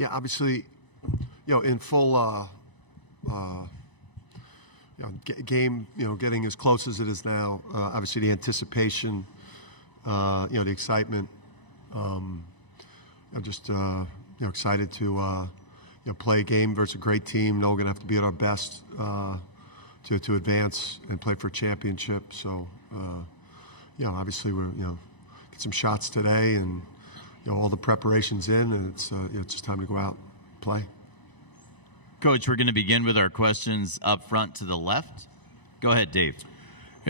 Yeah, obviously, in full game, getting as close as it is now. Obviously, the anticipation, the excitement. I'm just excited to play a game versus a great team. Know we're gonna have to be at our best to advance and play for a championship. So, obviously we're get some shots today, and all the preparations in, and it's just time to go out and play. Coach, we're going to begin with our questions up front to the left. Go ahead, Dave.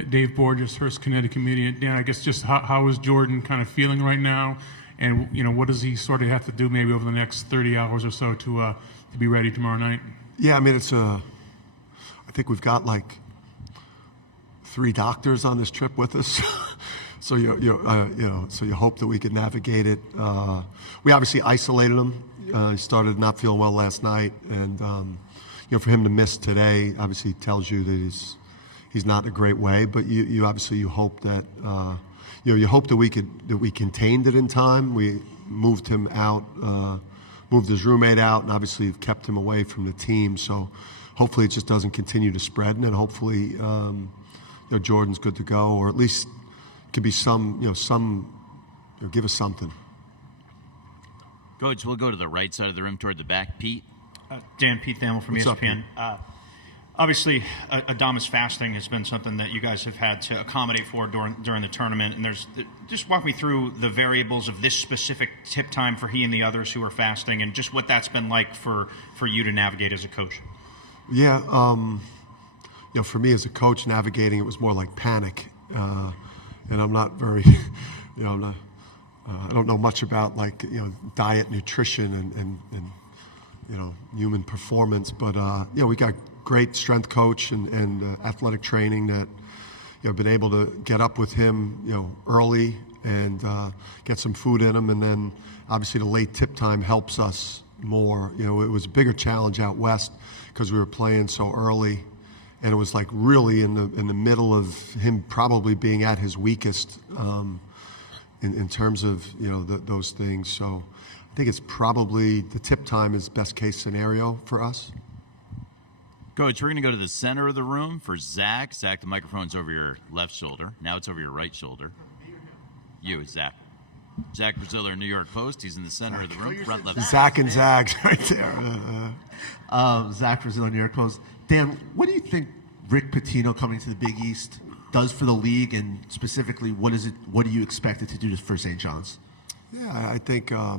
Dave Borges, Hearst, Connecticut Media. Dan, I guess just how is Jordan kind of feeling right now, and what does he sort of have to do maybe over the next 30 hours or so to be ready tomorrow night? Yeah, I mean I think we've got like 3 doctors on this trip with us. So so you hope that we can navigate it. We obviously isolated him. He started not feeling well last night, and for him to miss today, obviously tells you that he's not in a great way. But you obviously hope that you hope that we contained it in time. We moved him out, moved his roommate out, and obviously kept him away from the team. So hopefully it just doesn't continue to spread, and then hopefully Jordan's good to go, or at least could be some give us something. Coach, we'll go to the right side of the room toward the back. Pete? Dan, Pete Thamel from What's ESPN. up, Obviously, Adamas fasting has been something that you guys have had to accommodate for during the tournament. And just walk me through the variables of this specific tip time for he and the others who are fasting, and just what that's been like for you to navigate as a coach. Yeah, for me as a coach, navigating it was more like panic, and I'm not very, I don't know much about diet, nutrition, and human performance, but we got great strength coach and athletic training that been able to get up with him early and get some food in him, and then obviously the late tip time helps us more. It was a bigger challenge out west because we were playing so early, and it was like really in the middle of him probably being at his weakest in terms of those things. So I think it's probably the tip time is best case scenario for us. Coach, we're going to go to the center of the room for Zach. Zach, the microphone's over your left shoulder. Now it's over your right shoulder. You, Zach. Zach Braziller, New York Post. He's in the center of the room, front left. Zach and Zags right there. Zach Braziller, New York Post. Dan, what do you think Rick Pitino coming to the Big East does for the league, and specifically, what do you expect it to do for St. John's? Yeah, I think I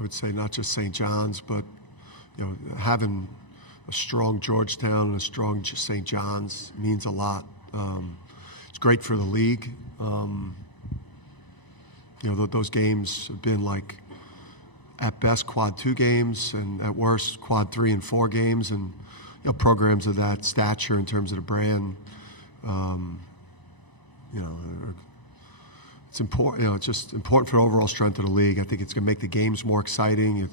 would say not just St. John's, but having a strong Georgetown and a strong St. John's means a lot. It's great for the league. Those games have been like at best quad 2 games, and at worst quad 3 and 4 games, and programs of that stature in terms of the brand. It's important. It's just important for the overall strength of the league. I think it's going to make the games more exciting. There's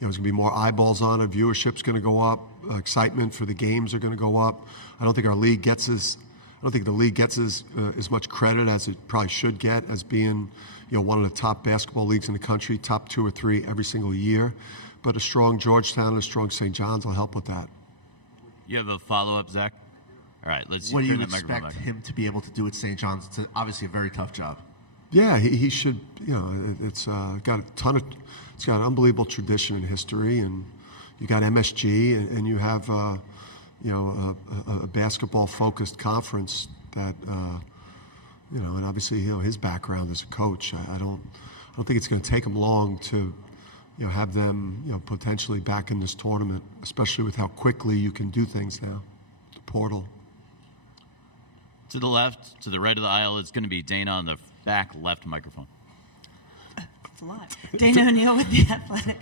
going to be more eyeballs on it. Viewership's going to go up. Excitement for the games are going to go up. I don't think the league gets as much credit as it probably should get as being, one of the top basketball leagues in the country, top 2 or 3 every single year. But a strong Georgetown and a strong St. John's will help with that. You have a follow-up, Zach? All right, let's. What do you expect him to be able to do at St. John's? It's obviously a very tough job. Yeah, he should. It's got a ton of. It's got an unbelievable tradition and history, and you got MSG, and you have a basketball-focused conference that and obviously his background as a coach. I don't think it's going to take him long to have them potentially back in this tournament, especially with how quickly you can do things now. The portal. To the left, to the right of the aisle, it's going to be Dana on the back left microphone. It's a lot. Dana O'Neill with The Athletic.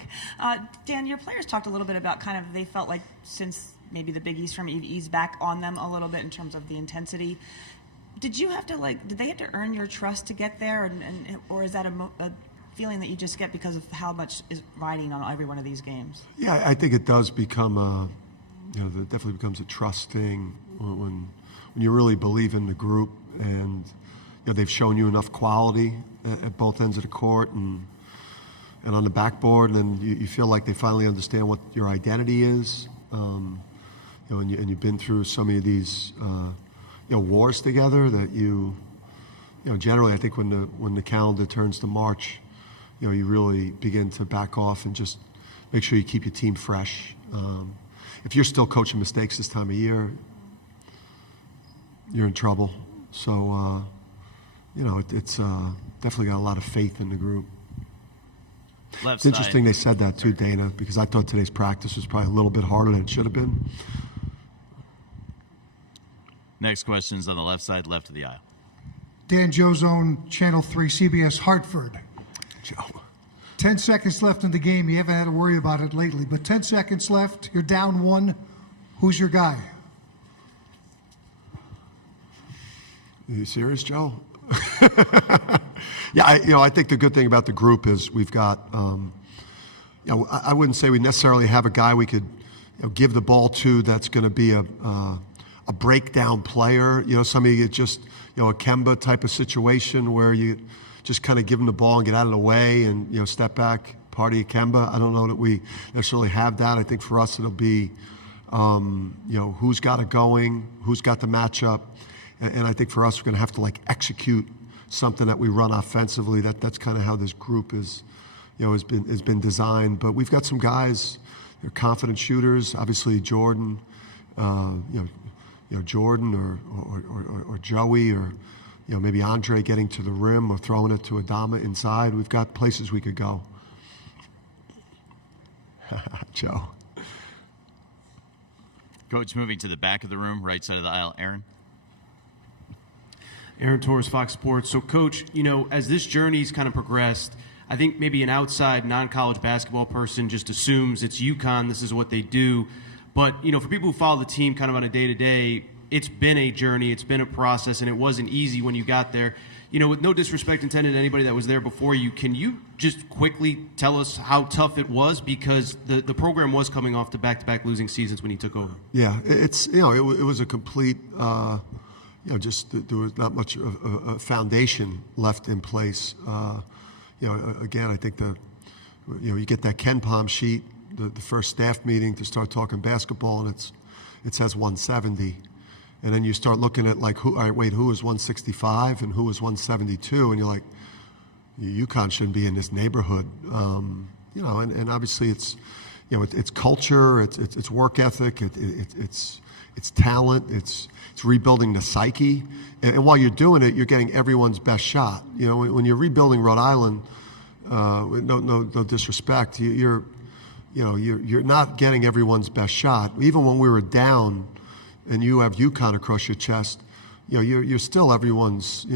Dan, your players talked a little bit about kind of they felt like since maybe the Big East from eased back on them a little bit in terms of the intensity. Did you have to did they have to earn your trust to get there, or is that a feeling that you just get because of how much is riding on every one of these games? Yeah, I think it does become it definitely becomes a trust thing when you really believe in the group, and they've shown you enough quality at both ends of the court, and and on the backboard, and you feel like they finally understand what your identity is. And you've been through so many of these wars together that generally I think when the calendar turns to March, you really begin to back off and just make sure you keep your team fresh. If you're still coaching mistakes this time of year, you're in trouble. So it's definitely got a lot of faith in the group. Left It's interesting they said that too, Dana, because I thought today's practice was probably a little bit harder than it should have been. Next question's on the left side, left of the aisle. Dan Jozone, Channel 3, CBS, Hartford. Joe. 10 seconds left in the game. You haven't had to worry about it lately, but 10 seconds left. You're down 1. Who's your guy? Are you serious, Joe? Yeah, I think the good thing about the group is we've got, I wouldn't say we necessarily have a guy we could give the ball to that's going to be a breakdown player. Somebody that just, a Kemba type of situation where you just kind of give him the ball and get out of the way and, step back, party of Kemba. I don't know that we necessarily have that. I think for us it'll be, who's got it going, who's got the matchup. And I think for us, we're going to have to execute something that we run offensively. That's kind of how this group is, has been designed. But we've got some guys, they're confident shooters. Obviously, Jordan, Jordan or Joey or maybe Andre getting to the rim or throwing it to Adama inside. We've got places we could go. Joe. Coach, moving to the back of the room, right side of the aisle, Aaron. Aaron Torres, Fox Sports. So, Coach, as this journey's kind of progressed, I think maybe an outside non-college basketball person just assumes it's UConn, this is what they do. But, for people who follow the team kind of on a day-to-day, it's been a journey, it's been a process, and it wasn't easy when you got there. With no disrespect intended to anybody that was there before you, can you just quickly tell us how tough it was? Because the program was coming off the back-to-back losing seasons when you took over. Yeah, it's, it was a complete... there was not much of a foundation left in place. Again, I think you get that Ken Palm sheet, the first staff meeting to start talking basketball, and it says 170, and then you start looking at who is 165 and who is 172, and you're like, UConn shouldn't be in this neighborhood, and obviously it's culture, it's work ethic, it's talent, it's rebuilding the psyche, and while you're doing it, you're getting everyone's best shot. When you're rebuilding Rhode Island, no disrespect, you're not getting everyone's best shot. Even when we were down, and you have UConn across your chest, you're still everyone's.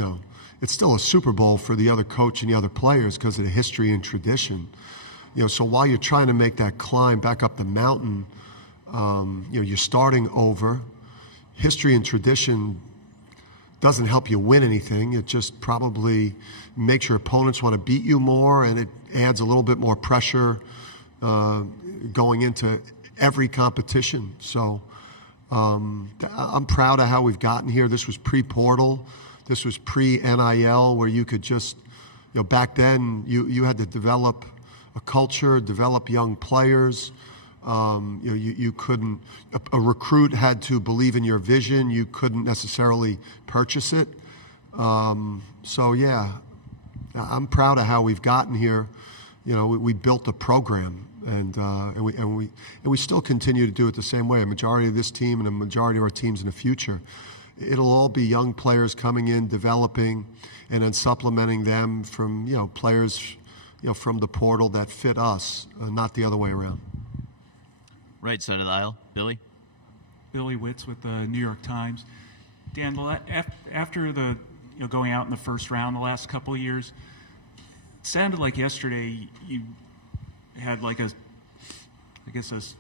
It's still a Super Bowl for the other coach and the other players because of the history and tradition. So while you're trying to make that climb back up the mountain, you're starting over. History and tradition doesn't help you win anything. It just probably makes your opponents want to beat you more, and it adds a little bit more pressure going into every competition. So I'm proud of how we've gotten here. This was pre-portal. This was pre-NIL, where you could just, back then you had to develop a culture, develop young players. You couldn't, a recruit had to believe in your vision. You couldn't necessarily purchase it. So yeah, I'm proud of how we've gotten here. We built a program, and we still continue to do it the same way. A majority of this team and a majority of our teams in the future, it'll all be young players coming in, developing, and then supplementing them from players from the portal that fit us, not the other way around. Right side of the aisle, Billy. Billy Witz with the New York Times. Dan, after the going out in the first round the last couple of years, it sounded like yesterday you had a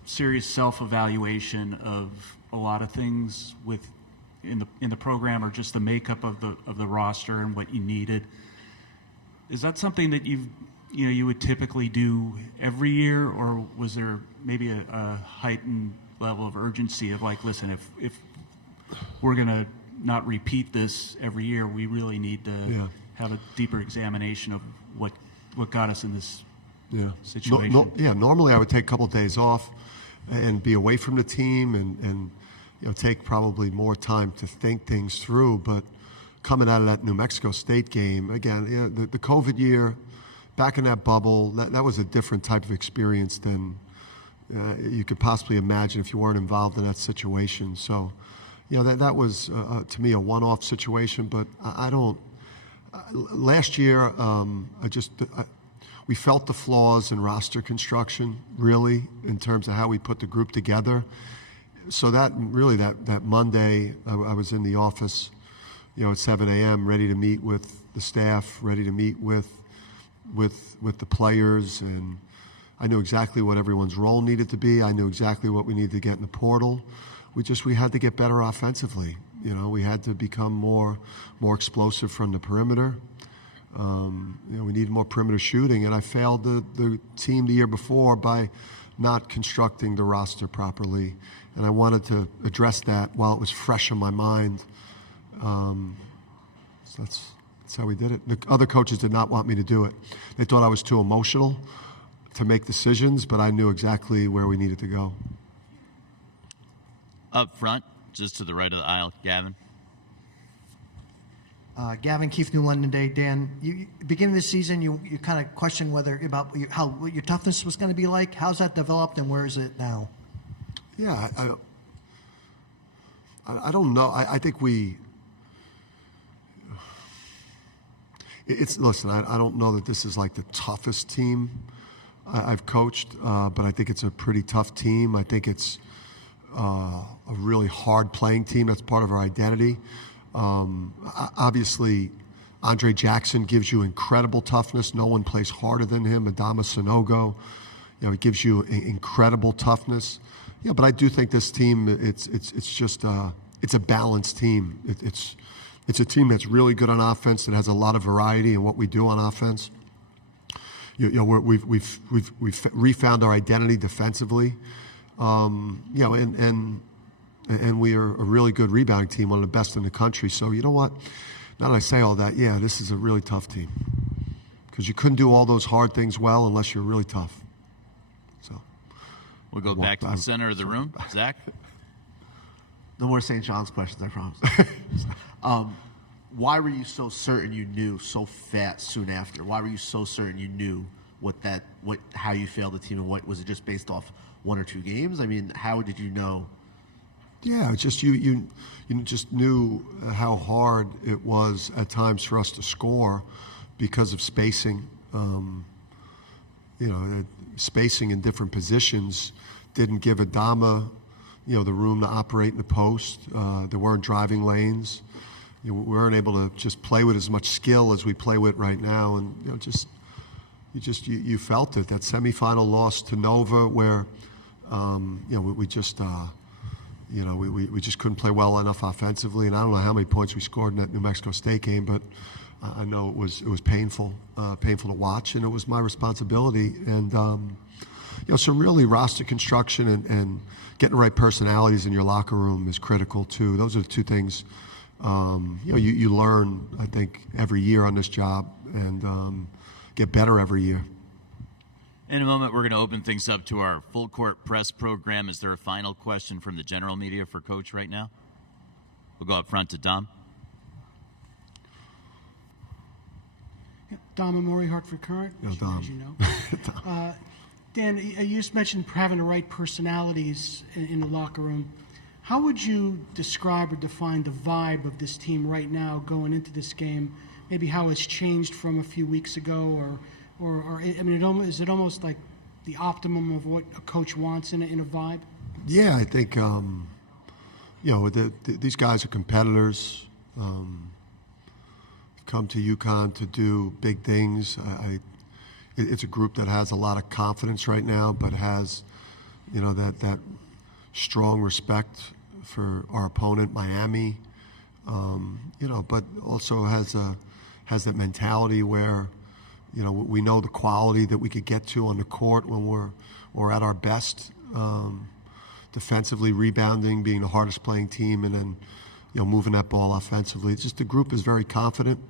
serious self-evaluation of a lot of things in the program, or just the makeup of the roster and what you needed. Is that something that you would typically do every year, or was there maybe a heightened level of urgency of listen, if we're going to not repeat this every year, we really need to have a deeper examination of what got us in this Yeah. situation. Normally I would take a couple of days off and be away from the team and take probably more time to think things through. But coming out of that New Mexico State game, again, the COVID year, back in that bubble, that was a different type of experience than you could possibly imagine if you weren't involved in that situation. So, that was, to me, a one-off situation. But I don't. Last year, we felt the flaws in roster construction, really, in terms of how we put the group together. So that Monday, I was in the office, at 7 a.m., ready to meet with the staff, ready to meet with the players, and I knew exactly what everyone's role needed to be. I knew exactly what we needed to get in the portal. We had to get better offensively. We had to become more explosive from the perimeter. We needed more perimeter shooting, and I failed the team the year before by not constructing the roster properly. And I wanted to address that while it was fresh in my mind. So that's how we did it. The other coaches did not want me to do it. They thought I was too emotional to make decisions, but I knew exactly where we needed to go. Up front, just to the right of the aisle, Gavin. Gavin, Keith, New London Day. Dan, beginning of the season, you kind of questioned what your toughness was going to be like. How's that developed, and where is it now? Yeah, I don't know. I think listen, I don't know that this is like the toughest team I've coached, but I think it's a pretty tough team. I think it's a really hard playing team. That's part of our identity. Obviously, Andre Jackson gives you incredible toughness. No one plays harder than him. Adama Sanogo, he gives you incredible toughness. Yeah, but I do think this team, it's just it's a balanced team. It's a team that's really good on offense, that has a lot of variety in what we do on offense. We've refound our identity defensively. And we are a really good rebounding team, one of the best in the country. So you know what? Now that I say all that, yeah, this is a really tough team because you couldn't do all those hard things well unless you're really tough. So we'll go back to the center of the room, Zach. No more St. John's questions, I promise. Why were you so certain you knew so fast soon after? Why were you so certain you knew how you failed the team, and what was it just based off one or two games? I mean, how did you know? Yeah, just you just knew how hard it was at times for us to score because of spacing. Spacing in different positions didn't give Adama, the room to operate in the post. There weren't driving lanes. We weren't able to just play with as much skill as we play with right now, and you felt it. That semifinal loss to Nova, where we just couldn't play well enough offensively, and I don't know how many points we scored in that New Mexico State game, but I know it was painful to watch, and it was my responsibility. And so really roster construction and getting the right personalities in your locker room is critical too. Those are the two things you learn, I think, every year on this job, and get better every year. In a moment, we're going to open things up to our full court press program. Is there a final question from the general media for Coach right now? We'll go up front to Dom. Dom Amori, Hartford Current, Dom. as you know. Dan, you just mentioned having the right personalities in the locker room. How would you describe or define the vibe of this team right now going into this game? Maybe how it's changed from a few weeks ago, or is it almost like the optimum of what a coach wants in a vibe? Yeah, I think these guys are competitors. Come to UConn to do big things. It's a group that has a lot of confidence right now, but has that strong respect for our opponent, Miami. But also has that mentality where we know the quality that we could get to on the court when we're at our best, defensively, rebounding, being the hardest playing team, and then moving that ball offensively. It's just the group is very confident,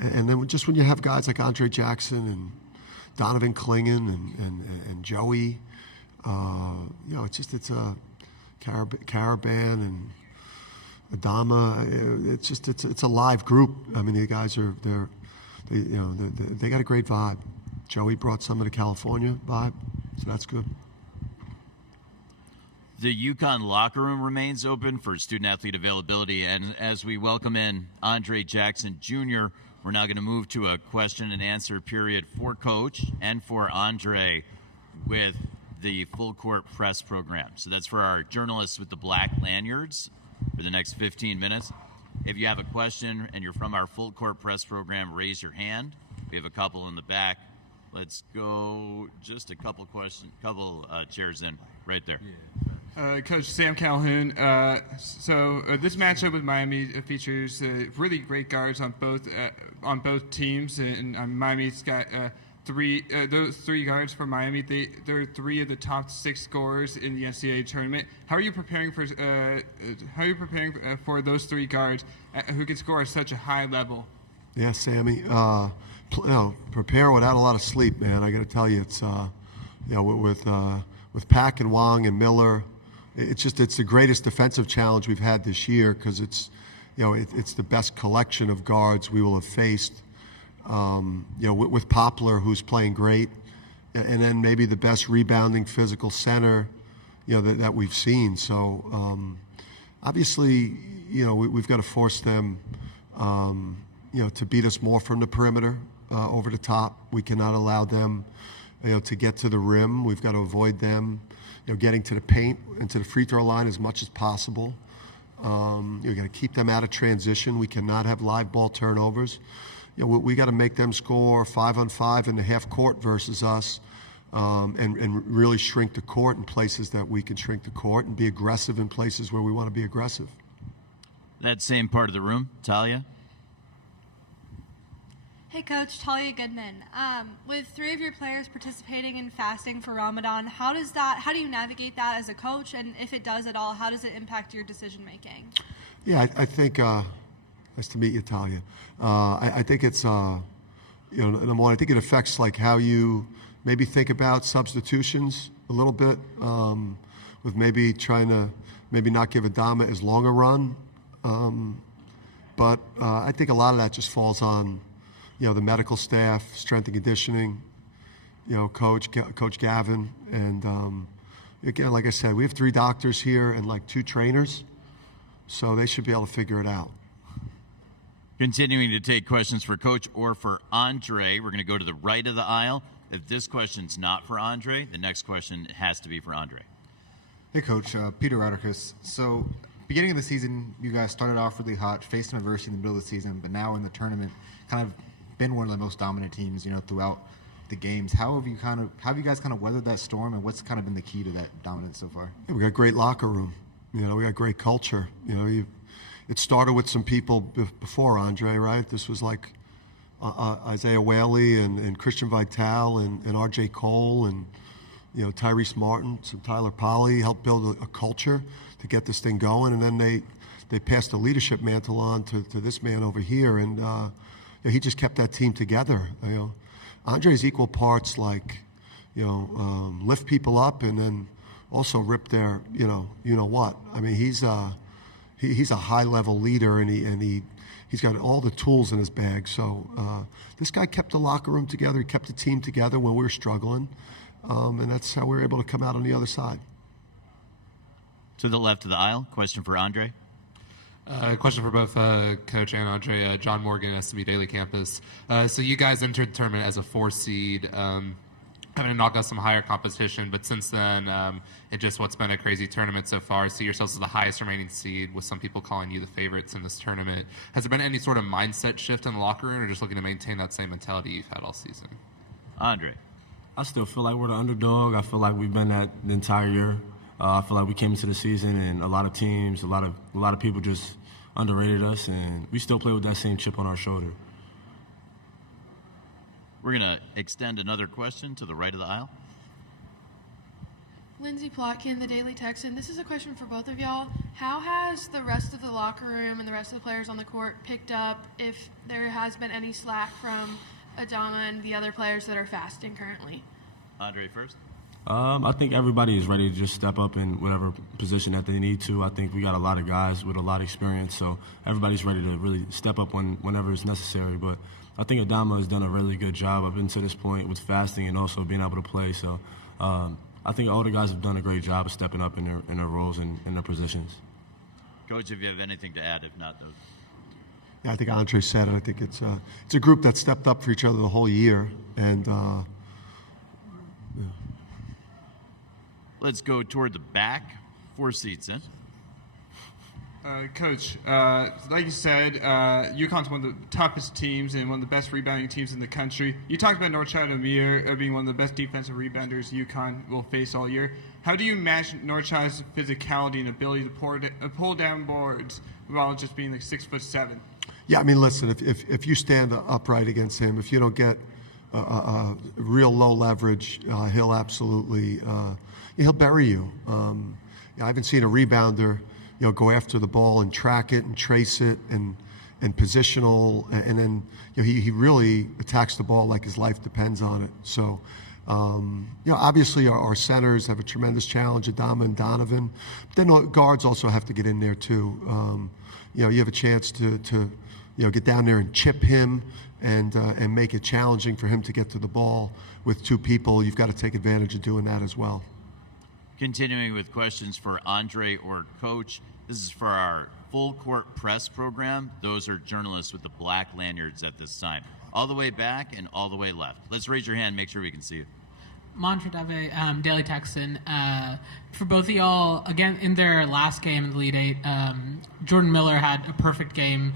and then just when you have guys like Andre Jackson and Donovan Klingon and Joey. It's a Caravan and Adama. It's a live group. I mean, the guys they got a great vibe. Joey brought some of the California vibe, so that's good. The UConn locker room remains open for student-athlete availability, and as we welcome in Andre Jackson Jr., we're now going to move to a question and answer period for Coach and for Andre with the full court press program. So that's for our journalists with the black lanyards for the next 15 minutes. If you have a question and you're from our full court press program, raise your hand. We have a couple in the back. Let's go just a couple chairs in right there. Coach Sam Calhoun. This matchup with Miami features really great guards on both teams, and Miami's got those three guards for Miami. They're three of the top 6 scorers in the NCAA tournament. How are you preparing for those 3 guards who can score at such a high level? Yeah, Sammy. Prepare without a lot of sleep, man. I got to tell you, it's with Pack and Wong and Miller. It's the greatest defensive challenge we've had this year because it's the best collection of guards we will have faced. With Poplar, who's playing great, and then maybe the best rebounding physical center, that we've seen. So obviously, we've got to force them, to beat us more from the perimeter over the top. We cannot allow them, to get to the rim. We've got to avoid them, getting to the paint and to the free throw line as much as possible. You've got to keep them out of transition. We cannot have live ball turnovers. We got to make them score 5-on-5 in the half court versus us, and really shrink the court in places that we can shrink the court and be aggressive in places where we want to be aggressive. That same part of the room, Talia. Hey, Coach, Talia Goodman. With 3 of your players participating in fasting for Ramadan, how do you navigate that as a coach? And if it does at all, how does it impact your decision making? Yeah, I think. Nice to meet you, Talia. I think it's number one. I think it affects like how you maybe think about substitutions a little bit, with maybe trying to not give Adama as long a run. But I think a lot of that just falls on the medical staff, strength and conditioning, Coach Gavin. And again, like I said, we have 3 doctors here and like 2 trainers, so they should be able to figure it out. Continuing to take questions for Coach or for Andre, we're going to go to the right of the aisle. If this question's not for Andre, the next question has to be for Andre. Hey, Coach. Peter Rodriguez. So, beginning of the season, you guys started off really hot, faced some adversity in the middle of the season, but now in the tournament, kind of been one of the most dominant teams, throughout the games. How have you guys weathered that storm, and what's kind of been the key to that dominance so far? Yeah, we got a great locker room. We got great culture. It started with some people before Andre, right? This was like Isaiah Whaley and Christian Vital and R.J. Cole and Tyrese Martin, some Tyler Polley helped build a culture to get this thing going, and then they passed the leadership mantle on to this man over here, and he just kept that team together. Andre's equal parts like lift people up and then also rip their what. I mean, he's a high-level leader, and he's got all the tools in his bag. So this guy kept the locker room together. He kept the team together when we were struggling, and that's how we were able to come out on the other side. To the left of the aisle, question for Andre. Question for both Coach and Andre. John Morgan, SMU Daily Campus. So you guys entered the tournament as a 4 seed. Having to knock out some higher competition, but since then, it just what's been a crazy tournament so far. See yourselves as the highest remaining seed, with some people calling you the favorites in this tournament. Has there been any sort of mindset shift in the locker room, or just looking to maintain that same mentality you've had all season? Andre. I still feel like we're the underdog. I feel like we've been that the entire year. I feel like we came into the season, and a lot of teams, a lot of people just underrated us, and we still play with that same chip on our shoulder. We're going to extend another question to the right of the aisle. Lindsay Plotkin, the Daily Texan. This is a question for both of y'all. How has the rest of the locker room and the rest of the players on the court picked up if there has been any slack from Adama and the other players that are fasting currently? Andre first. I think everybody is ready to just step up in whatever position that they need to. I think we got a lot of guys with a lot of experience, so everybody's ready to really step up whenever it's necessary. But I think Adama has done a really good job up until this point with fasting and also being able to play. So I think all the guys have done a great job of stepping up in their roles and in their positions. Coach, if you have anything to add, if not, those. Yeah, I think Andre said it. I think it's a group that stepped up for each other the whole year, and yeah. Let's go toward the back. 4 seats in. Coach, like you said, UConn's one of the toughest teams and one of the best rebounding teams in the country. You talked about Northside Amir being one of the best defensive rebounders UConn will face all year. How do you match Northside's physicality and ability to pull down boards while just being like 6'7"? Yeah, I mean, listen, if you stand upright against him, if you don't get real low leverage, he'll absolutely he'll bury you. I haven't seen a rebounder, go after the ball and track it and trace it and positional, and then he really attacks the ball like his life depends on it. So, obviously our centers have a tremendous challenge, Adama and Donovan. But then guards also have to get in there too. You have a chance to get down there and chip him and make it challenging for him to get to the ball with 2 people. You've got to take advantage of doing that as well. Continuing with questions for Andre or Coach. This is for our full court press program. Those are journalists with the black lanyards at this time. All the way back and all the way left. Let's raise your hand, make sure we can see you. Mantra Dave, Daily Texan. For both of y'all, again, in their last game in the Elite Eight, Jordan Miller had a perfect game.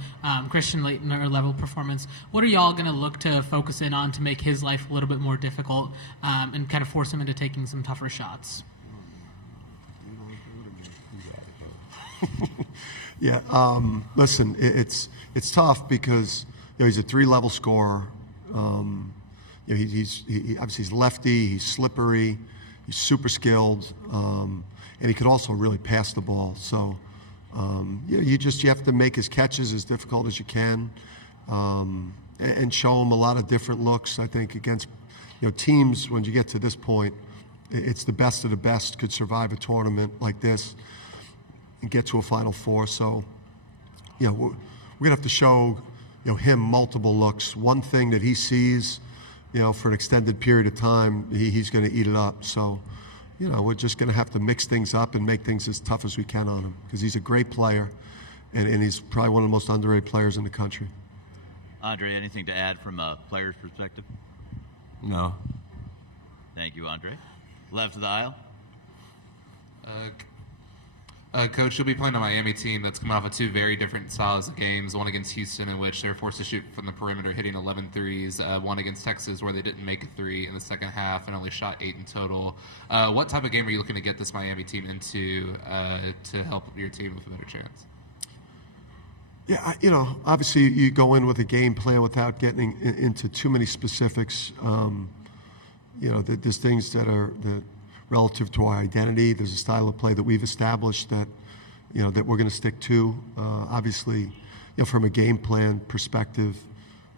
Christian Laettner level performance. What are y'all going to look to focus in on to make his life a little bit more difficult and kind of force him into taking some tougher shots? Yeah, listen, it's tough because he's a 3-level scorer. He's obviously he's lefty, he's slippery, he's super skilled, and he could also really pass the ball. So you have to make his catches as difficult as you can, and show him a lot of different looks. I think against teams, when you get to this point, it's the best of the best could survive a tournament like this and get to a Final Four. So, we're gonna have to show, him multiple looks. One thing that he sees, for an extended period of time, he's gonna eat it up. So, we're just gonna have to mix things up and make things as tough as we can on him because he's a great player, and he's probably one of the most underrated players in the country. Andre, anything to add from a player's perspective? No. Thank you, Andre. Left of the aisle. Coach, you'll be playing a Miami team that's coming off of 2 very different styles of games. One against Houston, in which they were forced to shoot from the perimeter, hitting 11 threes. One against Texas, where they didn't make a 3 in the second half and only shot 8 in total. What type of game are you looking to get this Miami team into to help your team with a better chance? Yeah, obviously you go in with a game plan without getting into too many specifics. There's things that are relative to our identity. There's a style of play that we've established that, that we're going to stick to. Obviously, from a game plan perspective,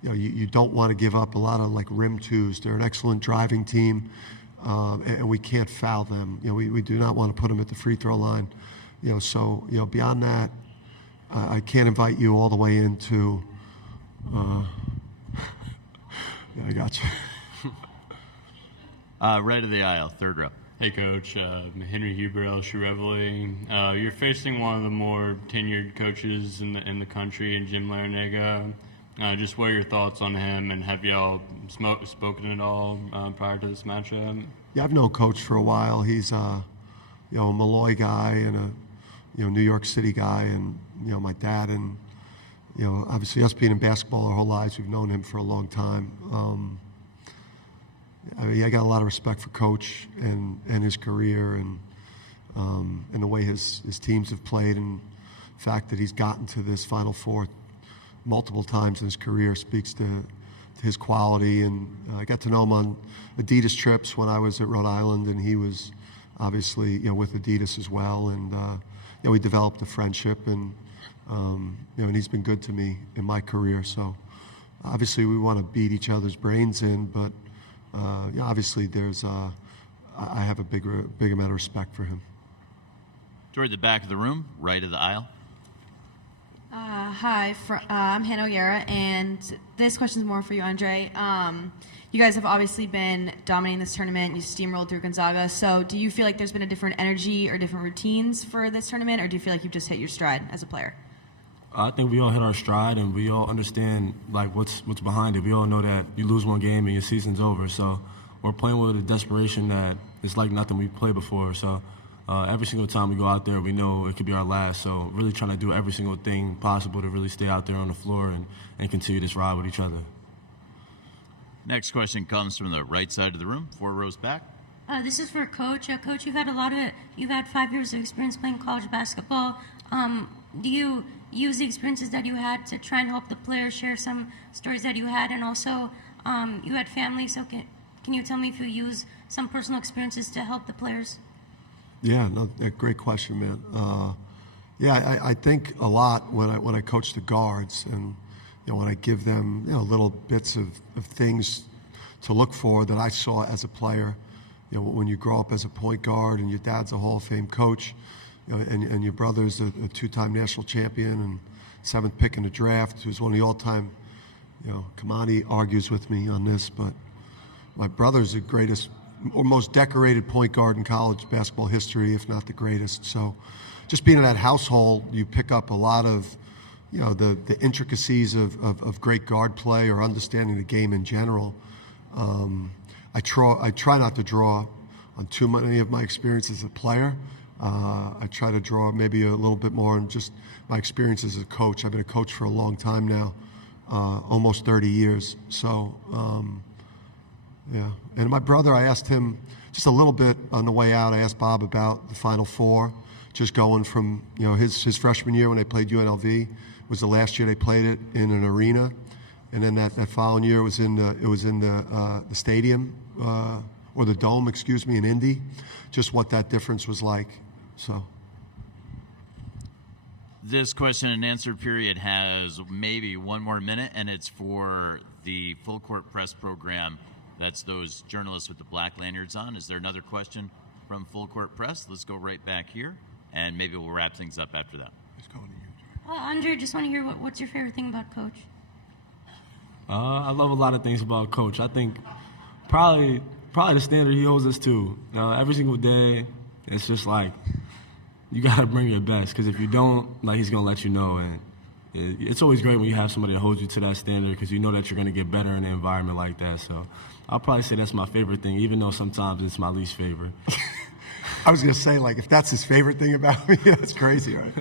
you don't want to give up a lot of rim twos. They're an excellent driving team, and we can't foul them. We do not want to put them at the free throw line. So beyond that, I can't invite you all the way into. Yeah, I got you. Right of the aisle, 3rd row. Hey, Coach. Henry Huber, LSU Reveille. You're facing one of the more tenured coaches in the country, in Jim Larrañaga. Just what are your thoughts on him, and have y'all spoken at all prior to this matchup? Yeah, I've known Coach for a while. He's a Malloy guy and a New York City guy, and my dad, and obviously us being in basketball our whole lives, we've known him for a long time. I got a lot of respect for Coach and his career and the way his teams have played, and the fact that he's gotten to this Final Four multiple times in his career speaks to his quality. And I got to know him on Adidas trips when I was at Rhode Island, and he was obviously with Adidas as well. And we developed a friendship, and and he's been good to me in my career. So obviously we want to beat each other's brains in, but yeah, obviously I have a big amount of respect for him. Toward the back of the room, right of the aisle. Hi, I'm Hannah O'Yara, and this question is more for you, Andre. You guys have obviously been dominating this tournament. You steamrolled through Gonzaga. So do you feel like there's been a different energy or different routines for this tournament, or do you feel like you've just hit your stride as a player? I think we all hit our stride, and we all understand like what's behind it. We all know that you lose one game and your season's over. So we're playing with a desperation that it's like nothing we've played before. So every single time we go out there, we know it could be our last. So really trying to do every single thing possible to really stay out there on the floor and continue this ride with each other. Next question comes from the right side of the room, 4 rows back. This is for Coach. Coach, you've had 5 years of experience playing college basketball. Do you use the experiences that you had to try and help the players, share some stories that you had, and also you had family, so can you tell me if you use some personal experiences to help the players? Yeah, no, great question, man. Yeah, I think a lot when I coach the guards, and when I give them little bits of things to look for that I saw as a player. When you grow up as a point guard and your dad's a Hall of Fame coach, and your brother's a 2-time national champion and 7th pick in the draft, who's one of the all-time, Kamani argues with me on this, but my brother's the greatest or most decorated point guard in college basketball history, if not the greatest. So just being in that household, you pick up a lot of, the intricacies of great guard play or understanding the game in general. I try not to draw on too many of my experiences as a player. I try to draw maybe a little bit more on just my experiences as a coach. I've been a coach for a long time now, almost 30 years. So, yeah. And my brother, I asked him just a little bit on the way out. I asked Bob about the Final Four, just going from his freshman year when they played UNLV was the last year they played it in an arena, and then that following year it was in the stadium or the dome, excuse me, in Indy. Just what that difference was like. So. This question and answer period has maybe 1 more minute, and it's for the Full Court Press program. That's those journalists with the black lanyards on. Is there another question from Full Court Press? Let's go right back here, and maybe we'll wrap things up after that. Andre, just want to hear what's your favorite thing about Coach? I love a lot of things about Coach. I think probably the standard he holds us to. Every single day, it's just like you got to bring your best, because if you don't, he's going to let you know. And it's always great when you have somebody that holds you to that standard, because you know that you're going to get better in an environment like that. So I'll probably say that's my favorite thing, even though sometimes it's my least favorite. I was going to say, if that's his favorite thing about me, that's crazy, right?